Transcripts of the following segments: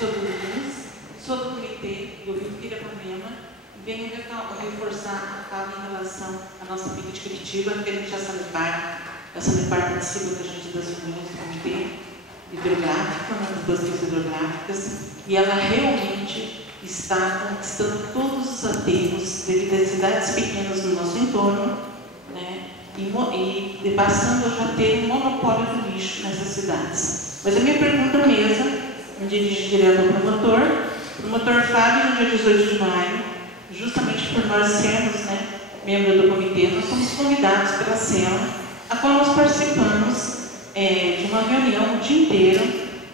professor Luiz, sou do comitê do Rio Pirapanema, e venho reforçar a fala em relação à nossa amiga de Curitiba, referente à Sanepar. A Sanepar participa da gente das reuniões do comitê hidrográfico, das pesquisas hidrográficas, e ela realmente está conquistando todos os aterros devido às cidades pequenas no nosso entorno, né, e passando a já ter um monopólio do lixo nessas cidades. Mas a minha pergunta mesmo, me dirijo direto ao promotor. O promotor Fábio, no dia 18 de maio, justamente por nós sermos, né, membro do comitê, nós fomos convidados pela CELA, a qual nós participamos de uma reunião o dia inteiro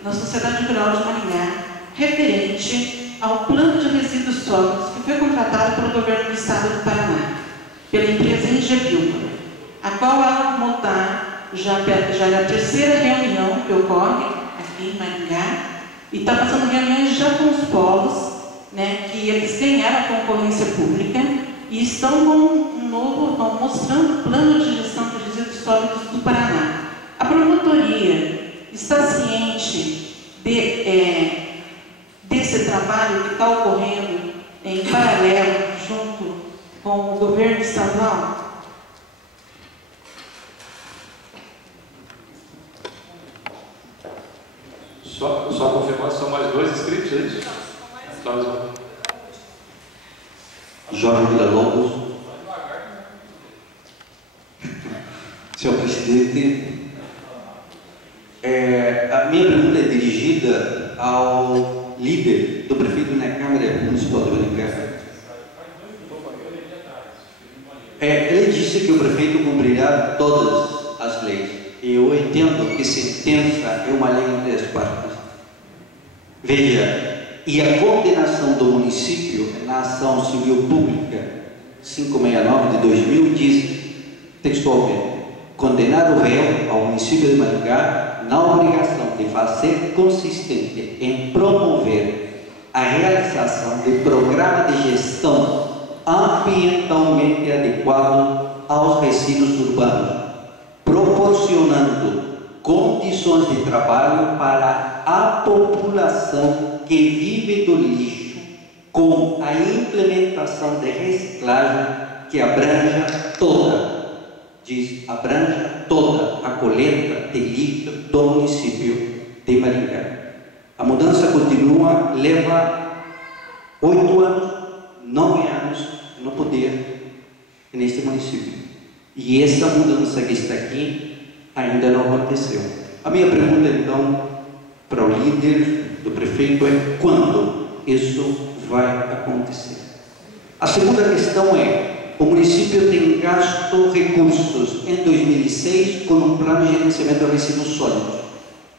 na Sociedade Rural de Maringá, referente ao plano de resíduos sólidos que foi contratado pelo governo do estado do Paraná, pela empresa Ingepilpa, a qual ela montar já é a terceira reunião que ocorre aqui em Maringá, e está fazendo reuniões já com os polos, né, que eles ganharam a concorrência pública e estão mostrando o plano de gestão de resíduos sólidos do Paraná. A promotoria está ciente desse trabalho que está ocorrendo em paralelo junto com o governo estadual? Só confirmando, são mais 2 inscritos, é isso? Jorge Villa-Lobos. Senhor presidente, a minha pergunta é dirigida ao líder do prefeito na Câmara Municipal de Maringá. Ele disse que o prefeito cumprirá todas as leis. Eu entendo que sentença é uma lei em 3 partes. Veja, e a condenação do município na ação civil pública 569 de 2000 diz textualmente: condenar o réu ao município de Maringá na obrigação de fazer consistente em promover a realização de programa de gestão ambientalmente adequado aos resíduos urbanos, proporcionando condições de trabalho para a população que vive do lixo, com a implementação de reciclagem que abranja toda a coleta de lixo do município de Maringá. A mudança continua, leva 8 anos, 9 anos no poder neste município. E essa mudança que está aqui ainda não aconteceu. A minha pergunta, então, para o líder do prefeito é: quando isso vai acontecer? A segunda questão é: o município tem gasto recursos em 2006 com um plano de gerenciamento de resíduos sólidos.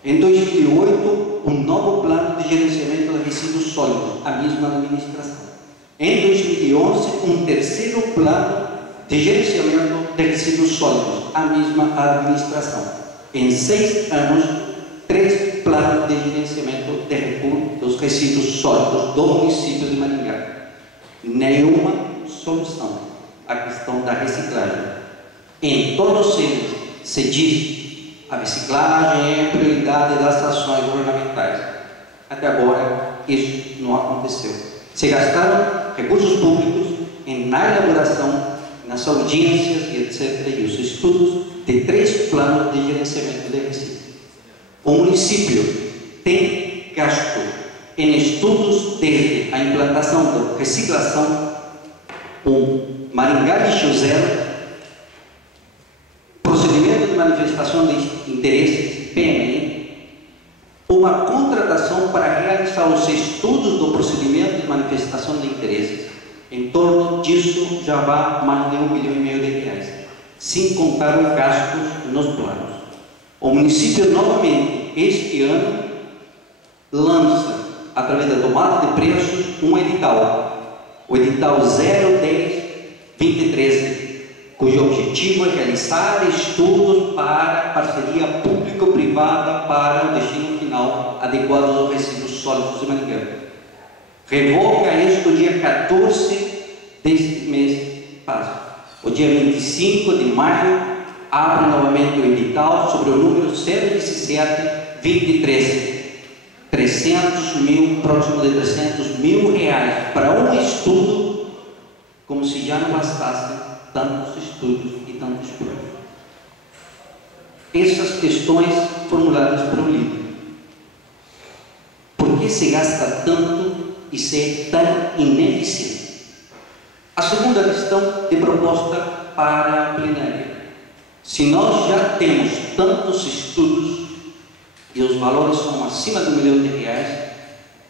Em 2008, um novo plano de gerenciamento de resíduos sólidos, a mesma administração. Em 2011, um terceiro plano de gerenciamento de resíduos sólidos, a mesma administração. Em 6 anos, 3 planos de gerenciamento dos resíduos sólidos do município de Maringá. Nenhuma solução à questão da reciclagem. Em todos eles se diz: a reciclagem é a prioridade das ações governamentais. Até agora, isso não aconteceu. Se gastaram recursos públicos na elaboração, nas audiências e etc., e os estudos de 3 planos de gerenciamento de resíduos. O município tem gasto em estudos desde a implantação da reciclação, Maringá Lixo Zero, procedimento de manifestação de interesses, PMI, uma contratação para realizar os estudos do procedimento de manifestação de interesses. Em torno disso já vai mais de R$1,5 milhão, sem contar os gastos nos planos. O município novamente este ano lança, através da tomada de preços, um edital, o edital 010-2013, cujo objetivo é realizar estudos para parceria público-privada para o destino final adequado aos resíduos sólidos de Maringá. Revoga isso no dia 14 deste mês passado. O dia 25 de maio abre novamente o edital sobre o número 017-2013, 300 mil, próximo de 300 mil reais para um estudo, como se já não bastassem tantos estudos e tantos provas. Essas questões formuladas pelo líder. Por que se gasta tanto e se é tão ineficiente? A segunda questão de proposta para a plenária. Se nós já temos tantos estudos e os valores são acima de R$ 1 milhão,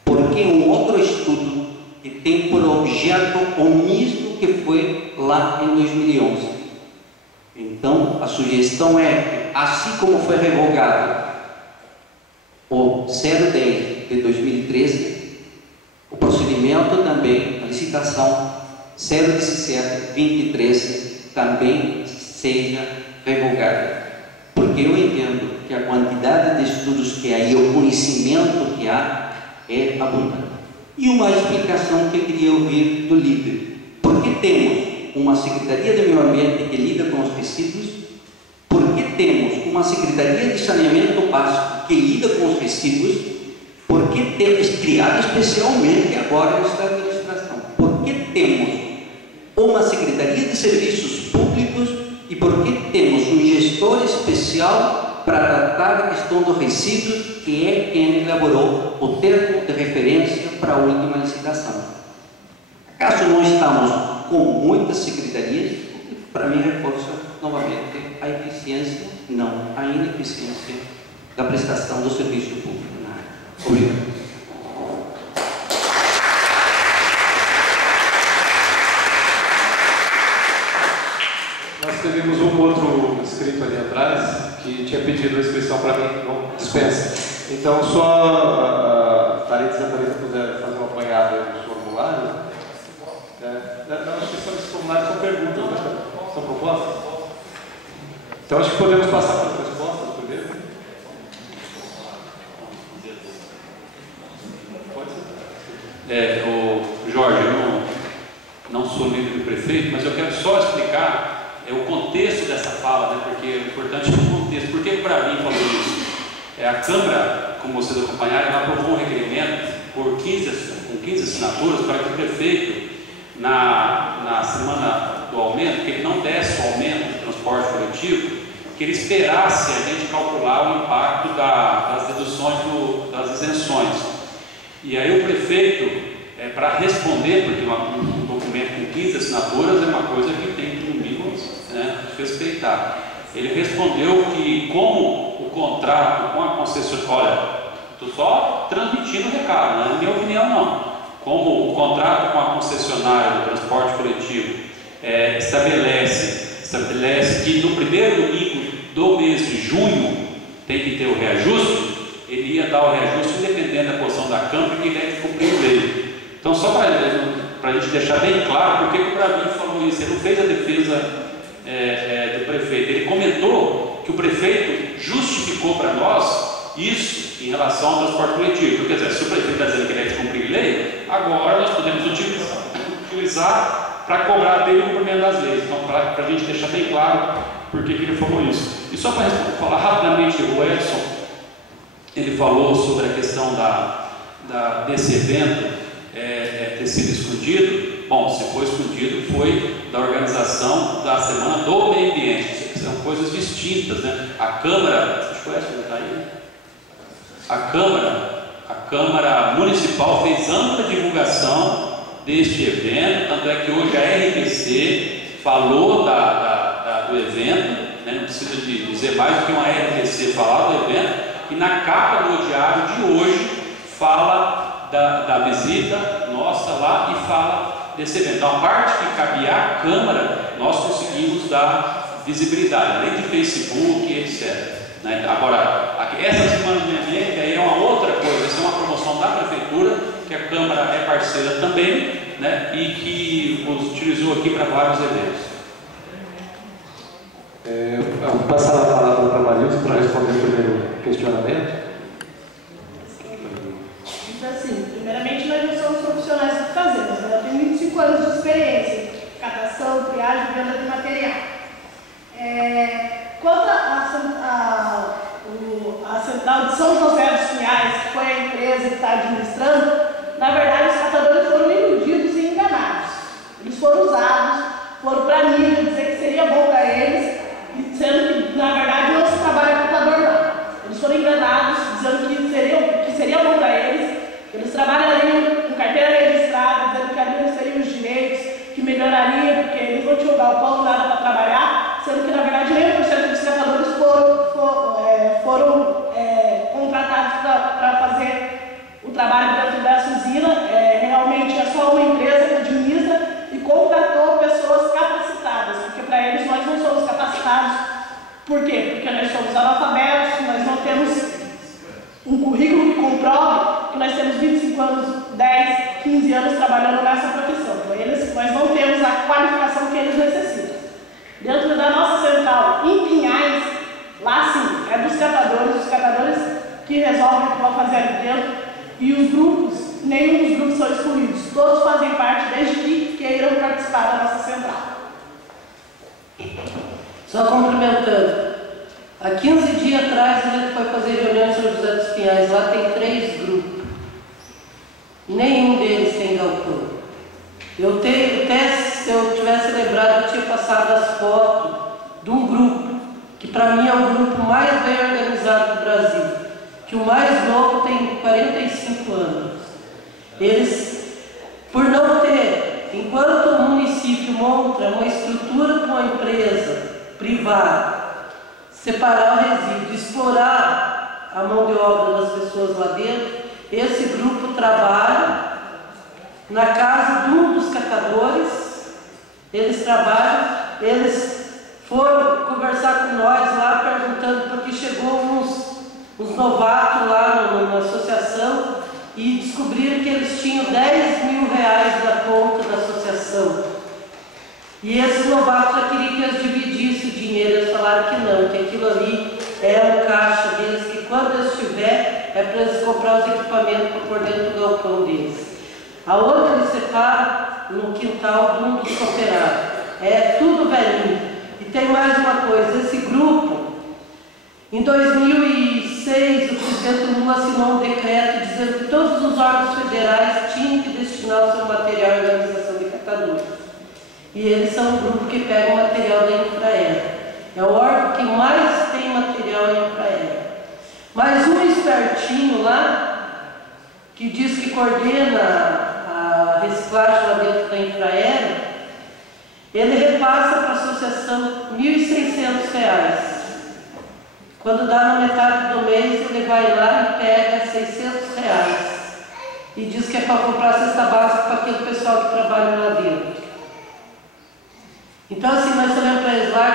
por que um outro estudo que tem por objeto o mesmo que foi lá em 2011? Então, a sugestão é que, assim como foi revogado o 010 de 2013, o procedimento também, a licitação 017-2013 também seja revogada. Porque eu entendo que a quantidade de estudos que há e o conhecimento que há é abundante. E uma explicação que eu queria ouvir do líder. Por que temos uma Secretaria de Meio Ambiente que lida com os resíduos? Por que temos uma Secretaria de Saneamento Básico que lida com os resíduos? Por que temos, criado especialmente agora nesta administração, por que temos uma Secretaria de Serviços Públicos e por que temos um gestor especial para tratar a questão dos resíduos, que é quem elaborou o termo de referência para a última licitação? Acaso não estamos com muitas secretarias? Para mim, reforça novamente a eficiência, não a ineficiência da prestação do serviço público na área. Obrigado. Nós tivemos um outro inscrito ali atrás que tinha pedido a inscrição para mim, não dispensa. Então, só a Thalita e a Thalita puder fazer um apanhado dos formulários. Não, acho que esses formulários são perguntas, né? São propostas? Então, acho que podemos passar para as respostas primeiro. Pode ser. O Jorge, eu não sou líder do prefeito, mas eu quero só explicar o contexto dessa fala, né, porque é importante o contexto. Por que o Bravin falou isso? A Câmara, como vocês acompanharam, ela aprovou um requerimento com 15 assinaturas para que o prefeito, na semana do aumento, que ele não desse o aumento do transporte coletivo, que ele esperasse a gente calcular o impacto das deduções, das isenções. E aí o prefeito, para responder, porque um documento com 15 assinaturas é uma coisa que tem que, no mínimo, respeitar. Ele respondeu que, como o contrato com a concessionária, olha, estou só transmitindo o recado, não é minha opinião não, como o contrato com a concessionária do transporte coletivo estabelece que no primeiro domingo do mês de junho tem que ter o reajuste, ele ia dar o reajuste independente da posição da Câmara, que ele é de cumprir a lei. Então, só para a gente deixar bem claro, por que o Bravin falou isso? Ele não fez a defesa do prefeito. Ele comentou que o prefeito justificou para nós isso em relação ao transporte coletivo. Quer dizer, se o prefeito está dizendo que ele é de cumprir lei, agora nós podemos utilizar para cobrar dele o cumprimento das leis. Então, para a gente deixar bem claro por que ele falou isso. E só para falar rapidamente, o Edson, ele falou sobre a questão desse evento ter sido escondido. Bom, se foi escondido, foi da organização da Semana do Meio Ambiente. São coisas distintas, né? A Câmara, vocês conhecem, está aí? A Câmara Municipal fez ampla divulgação deste evento, tanto é que hoje a RPC falou do evento, né? Não precisa de dizer mais do que uma RPC falar do evento, e na capa do diário de hoje fala da visita nossa lá e fala desse evento. Então, a parte que cabia à Câmara, nós conseguimos dar visibilidade, além de Facebook, etc. Né? Agora, essa semana de meio ambiente aí é uma outra coisa, essa é uma promoção da Prefeitura, que a Câmara é parceira também, né? E que os utilizou aqui para vários eventos. Eu vou passar a palavra para a Marilson para responder o primeiro questionamento. Então, assim, primeiramente, nós não somos profissionais do que fazemos, né? Eu tenho 25 anos de experiência, catação, triagem, venda de material. Quanto à central de São José dos Pinhais, que foi a empresa está administrando, na verdade, os catadores foram iludidos e enganados. Eles foram usados, foram para a mídia dizer que seria bom para eles, sendo que, na verdade, não se trabalha catador lá. Eles foram enganados, dizendo que seria bom para eles, que eles trabalhariam com carteira registrada, dizendo que ali eles teriam os direitos, que melhoraria, porque eles não tinham galpão, nada para trabalhar, sendo que, na verdade, 90% dos catadores foram contratados para fazer o trabalho dentro dessa usina. Realmente é só uma empresa que administra e contratou pessoas capacitadas, porque para eles nós não somos capacitados. Por quê? Porque nós somos analfabetos, nós não temos um currículo que comprove que nós temos 25 anos, 10, 15 anos trabalhando nessa profissão. Então, nós não temos a qualificação que eles necessitam. Dentro da nossa central, em Pinhais, lá sim, é dos catadores, os catadores que resolvem o que vão fazer ali dentro, e os grupos, nenhum dos grupos são excluídos, todos fazem parte desde que queiram participar da nossa central. Só complementando, há 15 dias atrás a gente foi fazer reunião em São José dos Pinhais, lá tem 3 grupos, nenhum deles tem galpão. Se eu tivesse lembrado, eu tinha passado as fotos de um grupo, que para mim é o grupo mais bem organizado do Brasil, que o mais novo tem 45 anos. Eles, por não ter, enquanto o município monta uma estrutura para uma empresa privada, separar o resíduo, explorar a mão de obra das pessoas lá dentro, esse grupo trabalha na casa de um dos catadores, eles trabalham, eles foram conversar com nós lá, perguntando porque chegou uns novatos lá na associação e descobriram que eles tinham 10 mil reais da conta da associação. E esses novatos já queriam que eles dividissem o dinheiro, eles falaram que não, que aquilo ali é um caixa deles, que quando eles tiver, é para eles comprar os equipamentos para pôr dentro do galpão deles. A outra eles separam no quintal de um dos cooperados. É tudo velhinho. E tem mais uma coisa, esse grupo, em 2006, o presidente Lula assinou um decreto dizendo que todos os órgãos federais tinham que destinar o seu material à organização de catadores. E eles são um grupo que pega o material da Infraero. É o órgão que mais tem material em Infraero. Mas um espertinho lá, que diz que coordena a reciclagem lá dentro da Infraero, ele repassa para a associação R$ 1.600. Quando dá na metade do mês, ele vai lá e pega R$ 600 e diz que é para comprar cesta básica para aquele pessoal que trabalha lá dentro. Então, assim, nós olhamos para eles lá,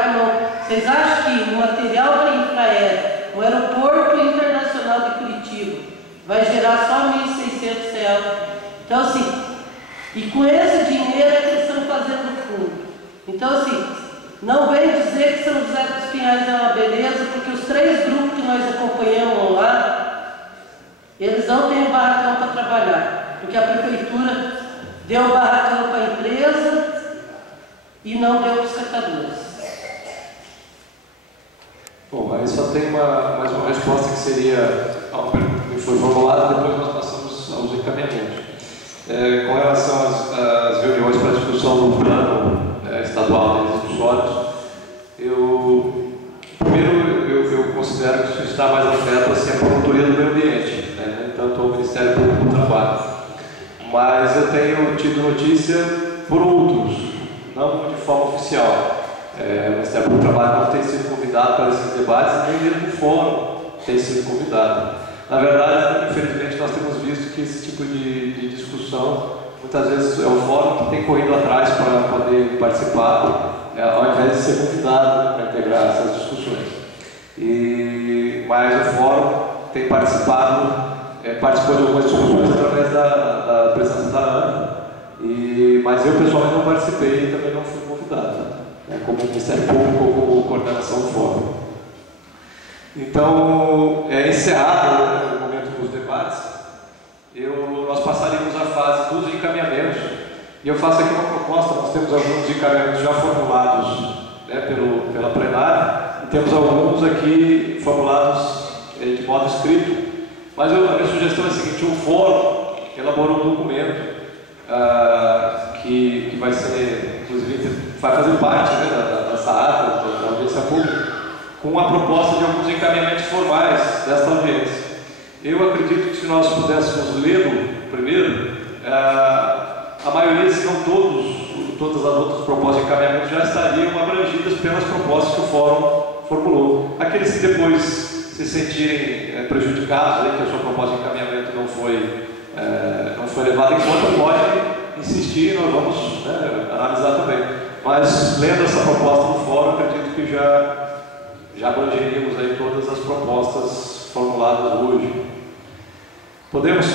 vocês acham que o material da Infraero, o aeroporto internacional de Curitiba, vai gerar só R$ 1.600? Então, assim, e com esse dinheiro é que eles estão fazendo o fundo. Então, assim, não vem dizer que São José dos Pinhais é uma beleza, porque os 3 grupos que nós acompanhamos lá, eles não têm barracão para trabalhar, porque a prefeitura deu barracão para a empresa e não deu para os catadores. Bom, aí só tem mais uma resposta que seria a pergunta que foi formulada, depois nós passamos aos encaminhamentos. Com relação às reuniões para a discussão do plano estadual de resíduos sólidos, primeiro eu considero que isso está mais afeto assim, a promotoria do meio ambiente, né? Tanto ao Ministério Público do Trabalho. Mas eu tenho tido notícia por outros, não de forma oficial. O Ministério Público do Trabalho não tem sido convidado para esses debates, nem mesmo o fórum tem sido convidado. Na verdade, infelizmente, nós temos visto que esse tipo de discussão, muitas vezes é o fórum que tem corrido atrás para poder participar, ao invés de ser convidado, né, para integrar essas discussões. Mas o fórum tem participou de algumas discussões através da presença da Ana, mas eu pessoalmente não participei e também não fui convidado, como Ministério Público ou como coordenação do fórum. Então, encerrado o momento dos debates, nós passaríamos a fase dos encaminhamentos, e eu faço aqui uma proposta. Nós temos alguns encaminhamentos já formulados, né, pela plenária, e temos alguns aqui formulados de modo escrito, Mas a minha sugestão é a seguinte: o fórum elaborou um documento que vai ser, inclusive, vai fazer parte, né, dessa ata, da audiência pública, com a proposta de alguns encaminhamentos formais desta audiência. Eu acredito que se nós pudéssemos lê-lo primeiro, a maioria, se não todas as outras propostas de encaminhamento já estariam abrangidas pelas propostas que o fórum formulou. Aqueles que depois se sentirem prejudicados, que a sua proposta de encaminhamento não foi levada em conta, podem insistir, nós vamos analisar também. Mas, lendo essa proposta do fórum, acredito que já abrangeríamos aí todas as propostas formuladas hoje. Podemos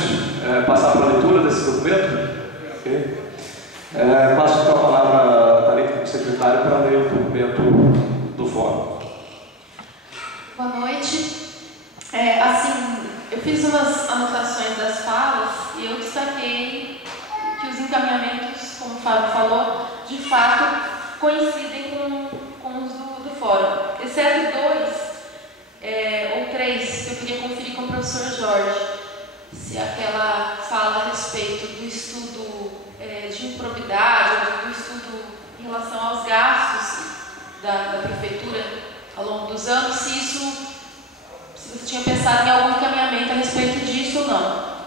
passar para a leitura desse documento? Okay. Passo então a palavra a Thalita, como secretária, para ler o documento do fórum. Boa noite. Eu fiz umas anotações das falas e eu destaquei que os encaminhamentos, como o Fábio falou, de fato coincidem com os do fórum, exceto 2 ou 3 que eu queria conferir com o professor Jorge, se aquela fala a respeito do estudo de improbidade, ou do estudo em relação aos gastos da prefeitura ao longo dos anos, se você tinha pensado em algum encaminhamento a respeito disso ou não.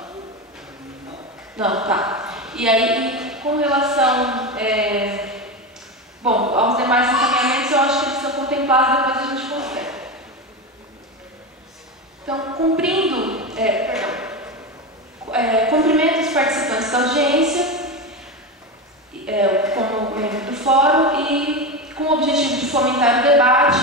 Não, tá. E aí, com relação aos demais encaminhamentos, eu acho que eles são contemplados, depois a gente confere. Então, cumprimento os participantes da audiência, como membro do fórum, e com o objetivo de fomentar o debate,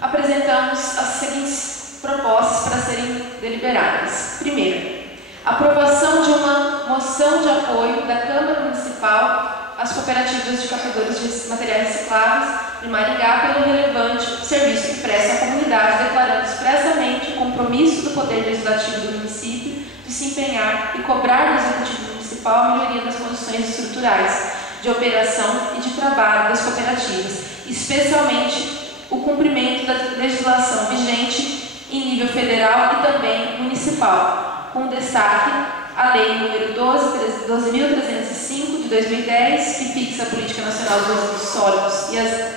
apresentamos as seguintes propostas para serem deliberadas. Primeiro, aprovação de uma moção de apoio da Câmara Municipal às cooperativas de catadores de materiais recicláveis de Maringá pelo relevante serviço que presta à comunidade, declarando expressamente o compromisso do Poder Legislativo do município de se empenhar e cobrar do Executivo Municipal a melhoria das condições estruturais de operação e de trabalho das cooperativas, especialmente o cumprimento da legislação vigente em nível federal e também municipal, com destaque a Lei nº 12.305 de 2010, que fixa a Política Nacional dos Resíduos Sólidos,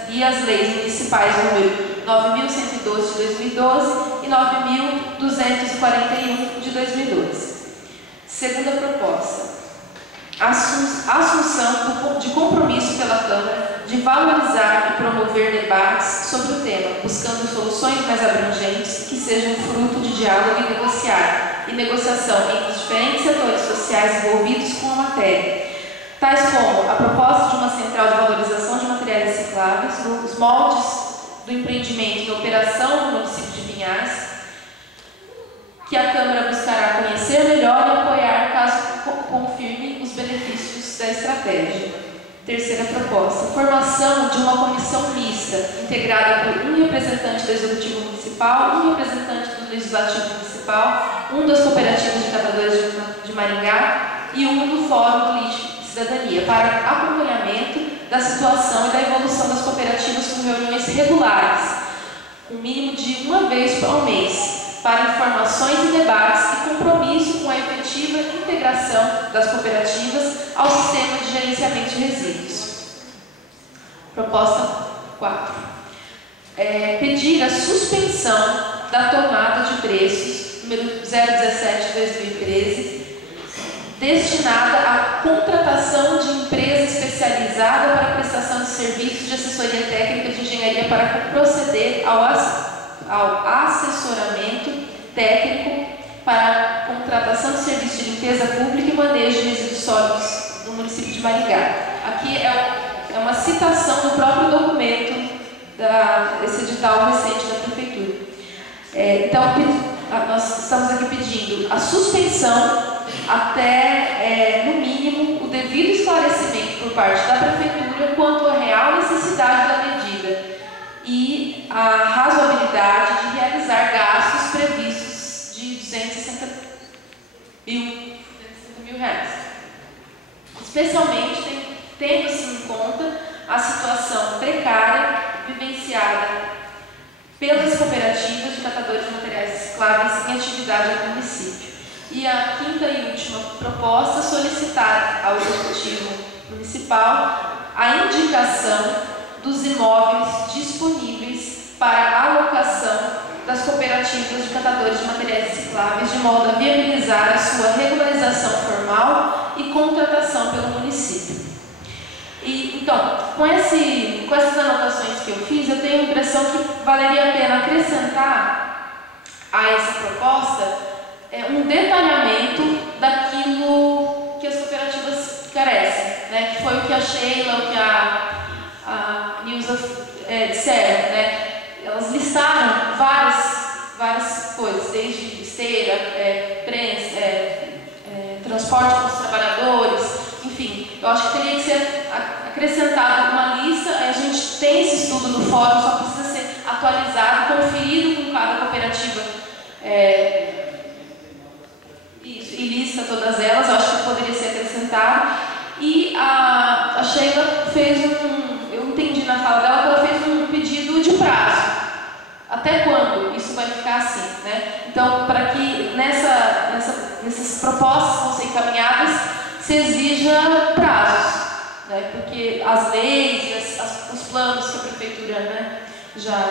e as leis municipais nº 9.112 de 2012 e 9.241 de 2012. Segunda proposta, assunção de compromisso pela Câmara de valorizar e promover debates sobre o tema, buscando soluções mais abrangentes que sejam fruto de diálogo e negociação entre os diferentes setores sociais envolvidos com a matéria, tais como a proposta de uma central de valorização de materiais recicláveis, os moldes do empreendimento em operação no município de Pinhais, que a Câmara buscará conhecer melhor e apoiar caso confirme os benefícios da estratégia. Terceira proposta, formação de uma comissão mista, integrada por um representante do Executivo Municipal, um representante do Legislativo Municipal, um das cooperativas de catadores de Maringá e um do Fórum do Lixo e Cidadania, para acompanhamento da situação e da evolução das cooperativas com reuniões regulares, com mínimo de uma vez ao mês, para informações e debates e compromisso com a efetiva integração das cooperativas ao sistema de gerenciamento de resíduos. Proposta 4. Pedir a suspensão da tomada de preços, número 017 de 2013, destinada à contratação de empresa especializada para prestação de serviços de assessoria técnica de engenharia para proceder ao assessoramento técnico para contratação de serviço de limpeza pública e manejo de resíduos sólidos no município de Maringá. Aqui é uma citação do próprio documento desse edital recente da Prefeitura. Então, nós estamos aqui pedindo a suspensão até, no mínimo, o devido esclarecimento por parte da Prefeitura quanto à real necessidade da medida e a razoabilidade de realizar gastos previstos de 260 mil reais. Especialmente tendo-se em conta a situação precária vivenciada pelas cooperativas de catadores de materiais recicláveis em atividade no município. E a quinta e última proposta, solicitar ao Executivo Municipal a indicação dos imóveis disponíveis para alocação das cooperativas de catadores de materiais recicláveis, de modo a viabilizar a sua regularização formal e contratação pelo município. E, então, com essas anotações que eu fiz, eu tenho a impressão que valeria a pena acrescentar a essa proposta um detalhamento daquilo que as cooperativas carecem, né? Que foi o que a Sheila, o que a Nilza disseram, né? Elas listaram várias coisas, desde esteira, prensa, transporte para os trabalhadores, enfim. Eu acho que teria que ser acrescentada uma lista. A gente tem esse estudo no fórum, só precisa ser atualizado, conferido com cada cooperativa. Isso, e lista todas elas, eu acho que poderia ser acrescentado. E a Sheila fez eu entendi na fala dela que ela fez um pedido de prazo. Até quando isso vai ficar assim, né? Então, para que nessas propostas que vão ser encaminhadas, se exija prazos, né? Porque as leis, os planos que a prefeitura, né, já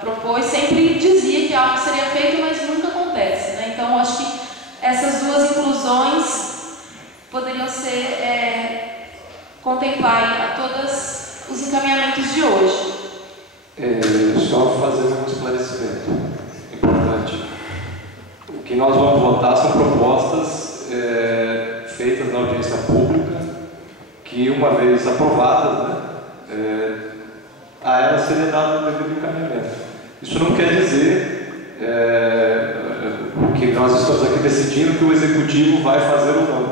propôs, sempre dizia que algo seria feito, mas nunca acontece, né? Então, eu acho que essas duas inclusões poderiam ser contemplar a todos os encaminhamentos de hoje. Só fazer um esclarecimento importante. O que nós vamos votar são propostas feitas na audiência pública, que uma vez aprovadas, né, a elas seria dado o devido encaminhamento. Isso não quer dizer que nós estamos aqui decidindo que o Executivo vai fazer ou não,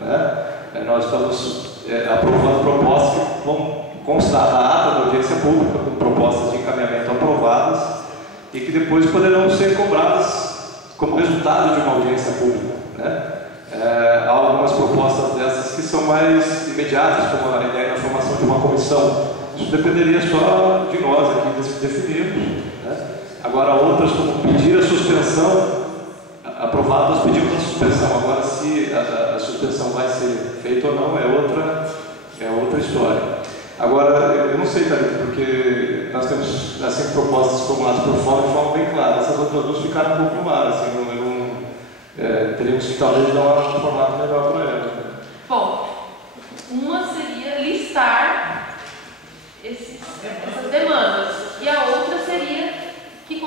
né? Nós estamos aprovando propostas que vão constar na ata da audiência pública, com propostas de encaminhamento aprovadas e que depois poderão ser cobradas como resultado de uma audiência pública, né? Há algumas propostas dessas que são mais imediatas, como a ideia da formação de uma comissão. Isso dependeria só de nós aqui definirmos, né? Agora, outras, como pedir a suspensão, aprovadas pedimos a suspensão. Agora, se a suspensão vai ser feita ou não, é outra história. Agora, eu não sei, Thalita, porque nós temos assim, propostas formuladas por fora de forma bem clara. Essas outras duas ficaram um pouco no ar, assim, teríamos que talvez dar um formato melhor para elas. Né? Bom, uma seria listar essas demandas, e a outra seria que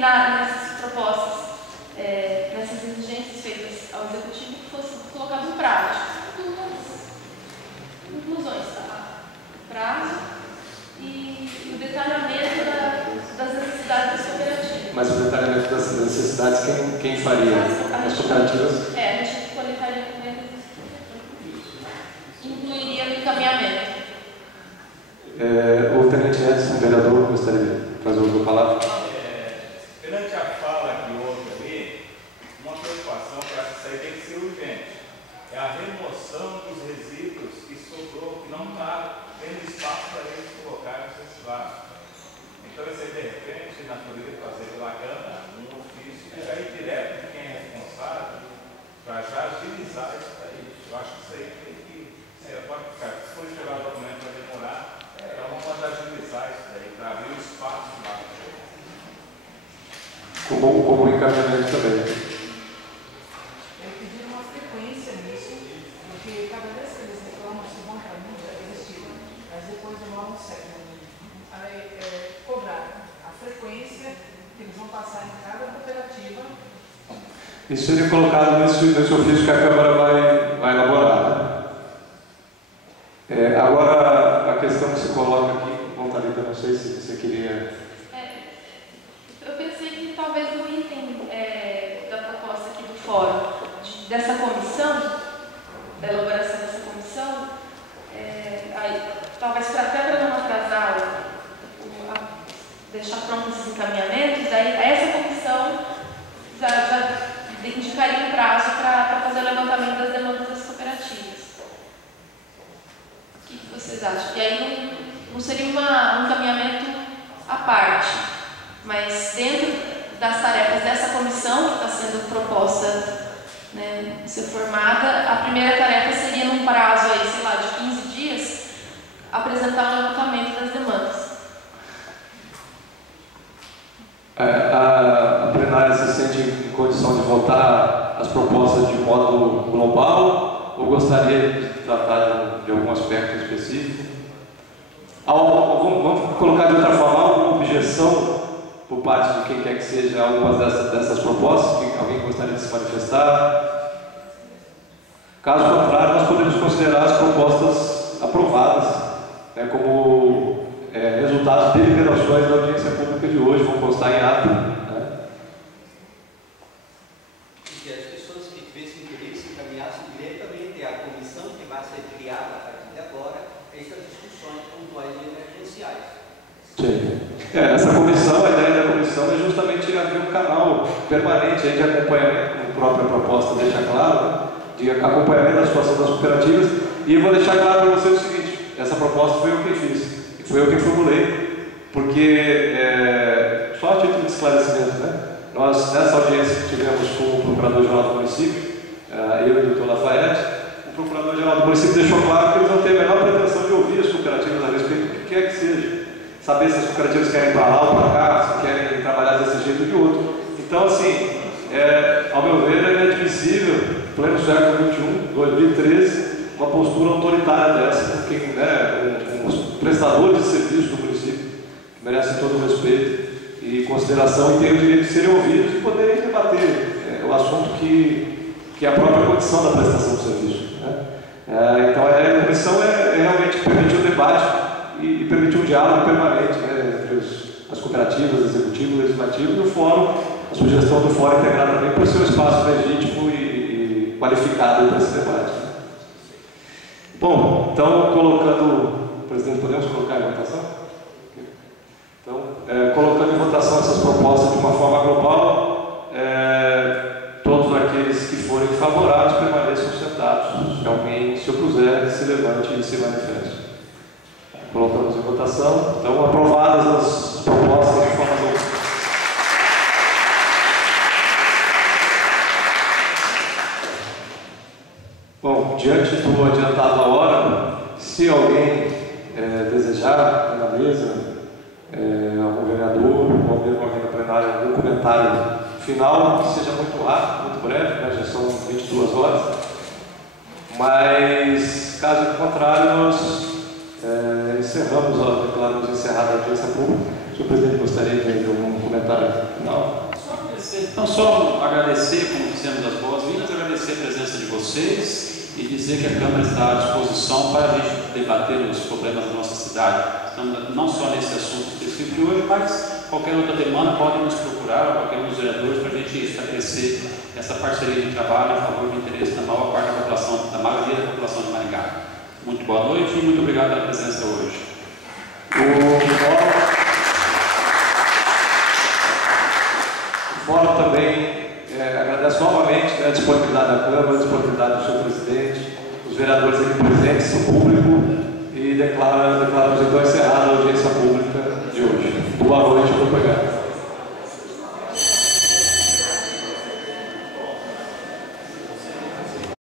nessas propostas, nessas exigências feitas ao Executivo, fosse colocado um prazo. Duas inclusões, tá? Prazo e o detalhamento das necessidades das cooperativas. Mas o detalhamento das necessidades, quem faria? As cooperativas? A gente coletaria incluiria no encaminhamento. O Tenente Edson, vereador, gostaria de fazer uma palavra? Perante a fala que houve ali, uma preocupação para essa saída tem que ser urgente. É a remoção dos resíduos que sobrou, que não está tendo espaço para eles colocarem os reciclados. Então, esse aí, de repente, na poderia fazer pela Câmara um ofício e já ir direto de quem é responsável para já agilizar isso daí. Eu acho que isso aí tem que ser, pode ficar. Se for esperar o documento vai demorar, então vamos agilizar isso daí, para abrir o espaço lá. Como encaminhamento também. Eu pedi uma frequência nisso, porque cada vez que eles reclamam se vão para mim, eles tiram, mas depois demoram um século. Aí, cobrar a frequência que eles vão passar em cada cooperativa. Isso seria colocado nesse ofício que a Câmara vai elaborar. Né? Agora, a questão que se coloca aqui, bom, Thalita, não sei se você queria... Eu pensei que talvez o item da proposta aqui do fórum, dessa comissão, da elaboração dessa comissão, talvez até para não atrasar, deixar prontos esses encaminhamentos, aí essa comissão já indicaria um prazo para fazer o levantamento das demandas das cooperativas. O que vocês acham? E aí não seria um encaminhamento à parte. Mas dentro das tarefas dessa comissão que está sendo proposta, né, ser formada, a primeira tarefa seria num prazo aí, sei lá, de 15 dias, apresentar o levantamento das demandas. A plenária se sente em condição de votar as propostas de modo global ou gostaria de tratar de algum aspecto específico? Vamos colocar de outra forma, alguma objeção por parte de quem quer que seja algumas dessas propostas? Alguém gostaria de se manifestar? Caso contrário, nós podemos considerar as propostas aprovadas, né, como resultados de deliberações da audiência pública de hoje, vão constar em ato. Né? E que as pessoas que tivessem interesse encaminhassem diretamente à comissão que vai ser criada a partir de agora, essas discussões pontuais e emergenciais. Sim. Essa comissão, a ideia da comissão é justamente haver um canal permanente de acompanhamento, como a própria proposta deixa claro, né? De acompanhamento da situação das cooperativas. E eu vou deixar claro para vocês o seguinte: essa proposta foi eu que fiz. Foi eu que formulei, porque, só a título de esclarecimento, né? Nós, nessa audiência que tivemos com o Procurador-Geral do Município, eu e o Dr. Lafayette, o Procurador-Geral do Município deixou claro que eles não têm a menor pretensão de ouvir as cooperativas a respeito do que quer que seja. Saber se as cooperativas querem ir para lá ou para cá, se querem trabalhar desse jeito ou de outro. Então, assim, ao meu ver, é inadmissível, em pleno século XXI, 2013, uma postura autoritária dessa, porque um prestador de serviço do município, que merece todo o respeito e consideração e tem o direito de serem ouvidos e poderem debater o assunto que é a própria condição da prestação do serviço. Né? Então, a ideia da comissão é realmente permitir o debate e permitir um diálogo permanente, né, entre as cooperativas, o executivo, o legislativo e o fórum, a sugestão do fórum integrada também por ser um espaço legítimo e qualificado para esse debate. Bom, então, presidente, podemos colocar em votação? Então, colocando em votação essas propostas de uma forma global, todos aqueles que forem favoráveis permaneçam sentados. Se alguém se opuser, se levante e se manifeste. Colocamos em votação. Então, aprovadas as propostas de forma global. Bom, diante do adiantado da hora, se alguém desejar na mesa, algum vereador, ou mesmo alguém da plenária, algum comentário final, que seja muito rápido, muito breve, né? Já são 22 horas. Mas, caso contrário, nós declaramos encerrada a audiência pública. O senhor presidente gostaria de algum comentário final? Então, só agradecer, como fizemos as boas-vindas, agradecer a presença de vocês e dizer que a Câmara está à disposição para a gente debater os problemas da nossa cidade. Estamos não só nesse assunto específico de hoje, mas qualquer outra demanda podem nos procurar, ou qualquer um dos vereadores, para a gente estabelecer essa parceria de trabalho a favor do interesse da maior parte da população, da maioria da população de Maringá. Muito boa noite e muito obrigado pela presença hoje. O fórum também agradece novamente a disponibilidade da Câmara, a disponibilidade do senhor presidente, os vereadores aqui presentes, o público, e declaramos então